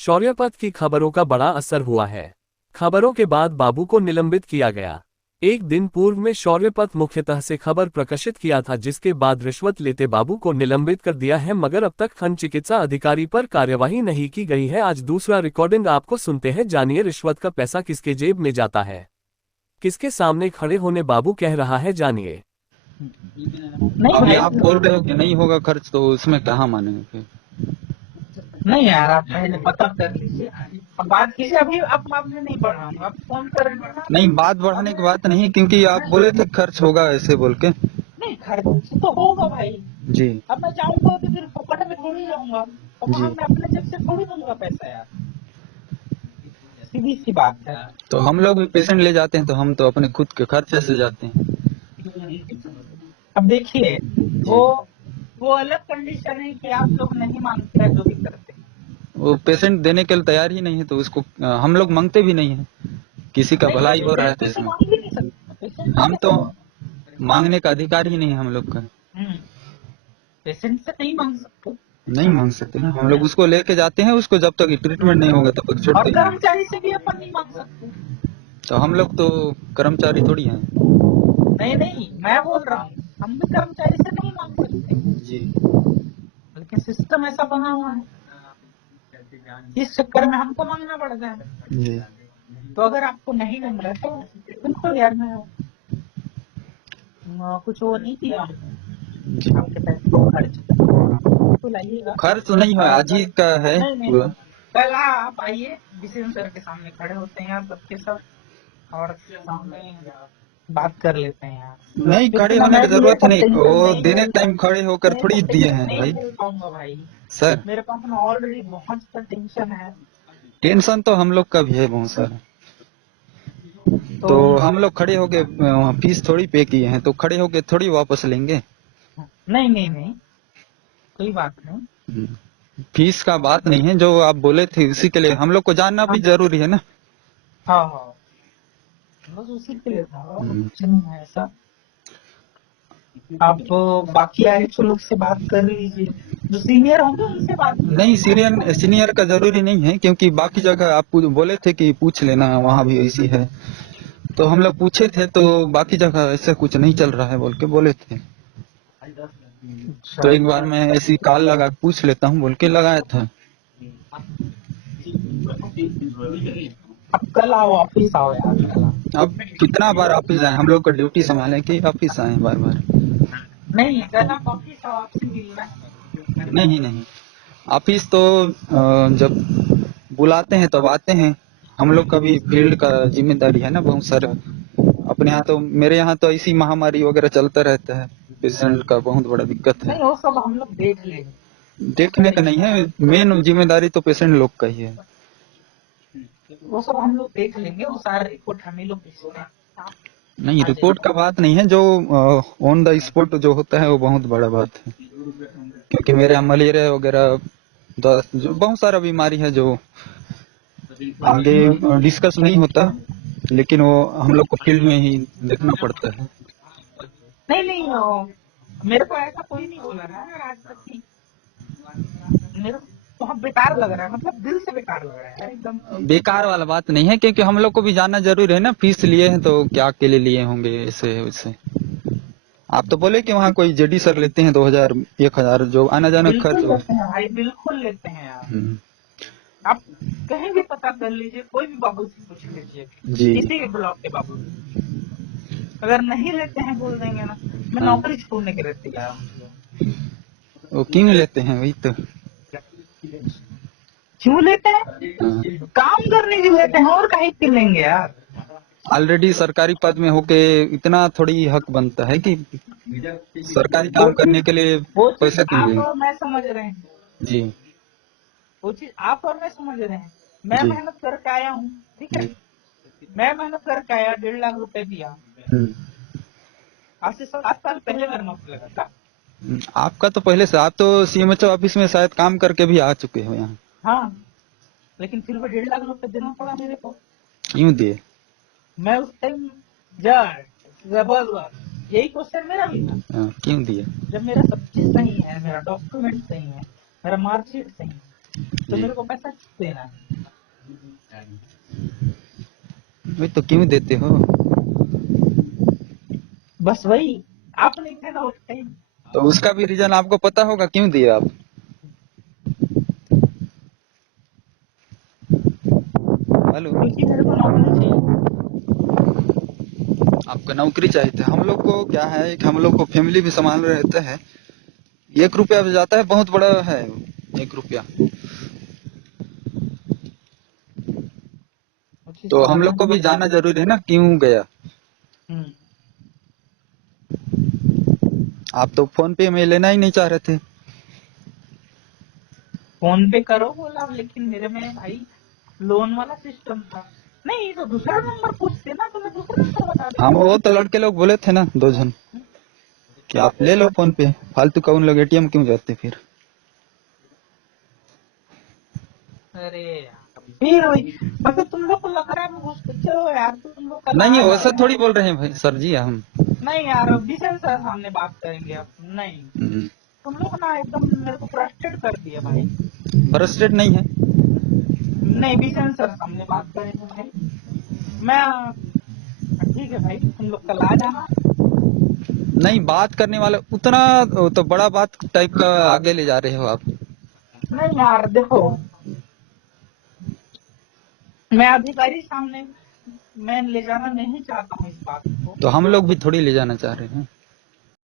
शौर्यपथ की खबरों का बड़ा असर हुआ है। खबरों के बाद बाबू को निलंबित किया गया। एक दिन पूर्व में शौर्यपथ मुख्यतः से खबर प्रकाशित किया था, जिसके बाद रिश्वत लेते बाबू को निलंबित कर दिया है, मगर अब तक खंड चिकित्सा अधिकारी पर कार्यवाही नहीं की गई है। आज दूसरा रिकॉर्डिंग आपको सुनते हैं, जानिए रिश्वत का पैसा किसके जेब में जाता है, किसके सामने खड़े होने बाबू कह रहा है, जानिए। नहीं अभी भाई, आप बोल रहे हो कि नहीं होगा खर्च, तो उसमें कहाँ मानेंगे फिर? नहीं यार, आप पहले पता कर लीजिए, अब बात कीजिए। अभी अब आपने नहीं बढ़ा, आप फोन कर रहे हैं ना। नहीं, बात बढ़ाने की बात नहीं, क्योंकि आप बोले थे खर्च होगा ऐसे बोल के। नहीं, खर्च तो होगा भाई। जी अब मैं जाऊंगा तो फिर फोकट में थोड़ी जाऊंगा, और जी। वहाँ मैं अपने जेब से थोड़ी दूंगा पैसा यार, सीधी सी बात है। तो हम लोग भी पेशेंट ले जाते हैं, तो हम तो अपने खुद के खर्चे से जाते हैं। अब देखिए, जी। वो अलग कंडीशन है कि आप लोग नहीं मांगते हैं जो भी करते हैं। वो पेशेंट देने के लिए तैयार ही नहीं है, तो उसको हम लोग मांगते भी नहीं है। किसी का नहीं, भलाई हो रहा है तो पेशेंट से इसमें मांग भी नहीं सकते, पेशेंट से हम कैसे तो मांग। मांगने का अधिकार ही नहीं है हम लोग का। पेशेंट से नहीं मांग सकते। नहीं मांग सकते ना, हम लोग उसको लेके जाते हैं, उसको जब तक ट्रीटमेंट नहीं होगा तब तक और छोड़ते ही नहीं। कर्मचारी से भी अपन नहीं मांग सकते। तो हम लोग तो कर्मचारी थोड़ी हैं। नहीं नहीं, मैं बोल रहा हूँ, हम भी कर्मचारी से नहीं मांग सकते, जी लेकिन सिस्टम ऐसा बना हुआ है, इस चक्कर में हमको मांगना पड़ता है। जी। तो अगर आपको नहीं मिल रहा है तो बिल्कुल यार, मैं कुछ वो नहीं किया, जी। आपके पैसे को खर्च तो लाइएगा। खर्च नहीं है, आज ही का है नहीं नहीं, पूरा। कल आप आइए, डीसीएम सर के सामने खड़े होते हैं यार सबके सब, और सामने बात कर लेते हैं यार, नहीं, खड़े क्योंकि ना होने मैं की भी ये जरूरत सब नहीं, टेंशन वो नहीं देने झेल टाइम खड़े होकर मैं थोड़ी सब दिए टेंशन हैं नहीं भाई। झेल पाऊंगा भाई। सर, मेरे पास ना ऑलरेडी बहुत सा टेंशन है। टेंशन तो हम लोग का भी है बहुत सारा। तो तो हम लोग खड़े होके फीस थोड़ी पे किए हैं, तो खड़े होके थोड़ी वापस लेंगे। नहीं नहीं नहीं, कोई बात नहीं। फीस का बात नहीं है, जो आप बोले थे उसी के लिए हम लोग को जानना भी जरूरी है ना। हाँ हाँ, बस उसी के लिए था, और कुछ नहीं है ऐसा। आप बाकी आए तो लोग से बात कर लीजिए, जो सीनियर होंगे उनसे बात नहीं, कीजिए। सीनियर सीनियर का जरूरी नहीं है, क्योंकि बाकी जगह आप बोले थे कि पूछ लेना, वहाँ भी ऐसी है। तो हम लोग पूछे थे, तो बाकी जगह ऐसा कुछ नहीं चल रहा है बोल के बोले थे। तो एक बार मैं ऐसी कॉल लगा के पूछ लेता हूँ बोल के लगाया था। अब कल आओ, ऑफिस आओ यार, कल आओ। अब कितना बार ऑफिस आए, हम लोग का ड्यूटी संभाले कि ऑफिस आए बार बार? नहीं, कल आप ऑफिस आओ, आपसे मिलना है। नहीं नहीं, ऑफिस तो जब बुलाते हैं तब आते हैं। हम लोग का भी फील्ड का जिम्मेदारी है ना बहुत सारा। अपने यहाँ तो, मेरे यहाँ तो ऐसी महामारी वगैरह चलता रहता है, पेशेंट का बहुत बड़ा दिक्कत है। नहीं, वो सब हम लोग देख लेंगे, देखने का नहीं है, मेन जिम्मेदारी तो पेशेंट लोग का ही है। वो सब हम लोग देख लेंगे, वो सारा रिपोर्ट हम ही लोग भेजते हैं। नहीं, रिपोर्ट का बात नहीं है, जो ऑन द स्पॉट जो होता है वो बहुत बड़ा बात है। क्योंकि मेरे यहाँ मलेरिया वगैरह जो बहुत सारा बीमारी है जो आगे डिस्कस नहीं होता, लेकिन वो हम लोग को फील्ड में ही देखना पड़ता है। नहीं नहीं, मेरे को ऐसा कोई नहीं बोला रहा है आज तक कि, मेरे को बहुत बेकार लग रहा है, मतलब दिल से बेकार लग रहा है यार, एकदम। बेकार वाला बात नहीं है, क्योंकि हम लोग को भी जानना जरूरी है ना। फीस लिए हैं तो क्या के लिए लिए होंगे ऐसे वैसे। आप तो बोले कि वहाँ कोई जेडी सर लेते हैं 2000 1000, जो आना जाना खर्च बिल्कुल हो। लेते हैं भाई, बिल्कुल लेते हैं यार। हम्म, आप कहीं भी पता कर लीजिए, कोई भी बाबू से पूछ लीजिए, जी। किसी भी ब्लॉक के बाबू से, अगर नहीं लेते हैं बोल देंगे ना, मैं हाँ, नौकरी छोड़ने के लिए तैयार हूँ। वो क्यों लेते हैं वही तो। क्यों लेते हैं? हाँ, काम करने के लिए लेते हैं, और कहीं के लेंगे यार। ऑलरेडी सरकारी पद में होके इतना थोड़ी हक बनता है कि सरकारी वो काम करने के लिए वो चीज पैसा क्यों आप देंगे? और मैं समझ रहे हैं, जी वो चीज आप और मैं समझ रहे हैं। मैं जी मेहनत करके आया हूँ, ठीक है, जी। मैं मेहनत करके आया, 1.5 लाख रुपए दिया, हम्म, आज से 7 साल पहले मेरा नौकरी लगा था। आपका तो पहले से, आप तो सीएमएचओ ऑफिस में शायद काम करके भी आ चुके हो यहाँ। हाँ, लेकिन फिर भी 1.5 लाख रुपए देना पड़ा मेरे को। क्यों दिए? मैं उस टाइम जज जबरदस्त, यही क्वेश्चन मेरा भी था। क्यों दिए? जब मेरा सब चीज सही है, मेरा डॉक्यूमेंट सही है, मेरा मार्कशीट सही है, तो जी। मेरे को पैसा देना है। वही तो, क्यों देते हो? बस वही, आपने इतने तो होते ही। तो उसका भी रीजन आपको पता होगा, क्यों दिए आप? हेलो। क्योंकि मेरे को नौकरी चाहिए। आपको नौकरी चाहिए थी। हम लोग को क्या है कि हम लोग को फैमिली भी संभाल रहता है। 1 रुपया भी जाता है, बहुत बड़ा है 1 रुपया। तो हम लोग को भी जाना जरूरी है ना, क्यों गया? हम्म। आप तो फोन पे में लेना ही नहीं चाह रहे थे। फोन पे करो बोला, लेकिन मेरे में भाई लोन वाला सिस्टम था। नहीं तो दूसरा नंबर पूछते ना, तो मैं दूसरा नंबर बता हम देता। वो तो लड़के लोग बोले थे ना, 2 जन, कि आप ले लो फोन पे, फालतू का उन लोग एटीएम क्यों जाते फिर? अरे यार, फिर वही मतलब तुम लोग को लग रहा है मैं घुस, चलो यार तो तुम लोग कल नहीं, आ वैसा जाओ। थोड़ी बोल रहे हैं भाई सर जी हम। नहीं यार, विशन सर सामने बात करेंगे अब। नहीं, हम्म। तुम लोग ना एकदम मेरे को फ्रस्ट्रेट कर दिया भाई। फ्रस्ट्रेट नहीं है। नहीं, विशन सर सामने बात करेंगे भाई। मैं ठीक है भाई, तुम लोग कल आ जाना। नहीं, बात करने वाला उतना तो बड़ा बात टाइप का आगे ले जा रहे हो आप। नहीं यार देखो, मैं अधिकारी सामने मैं ले जाना नहीं चाहता हूँ इस बात को। तो हम लोग भी थोड़ी ले जाना चाह रहे हैं।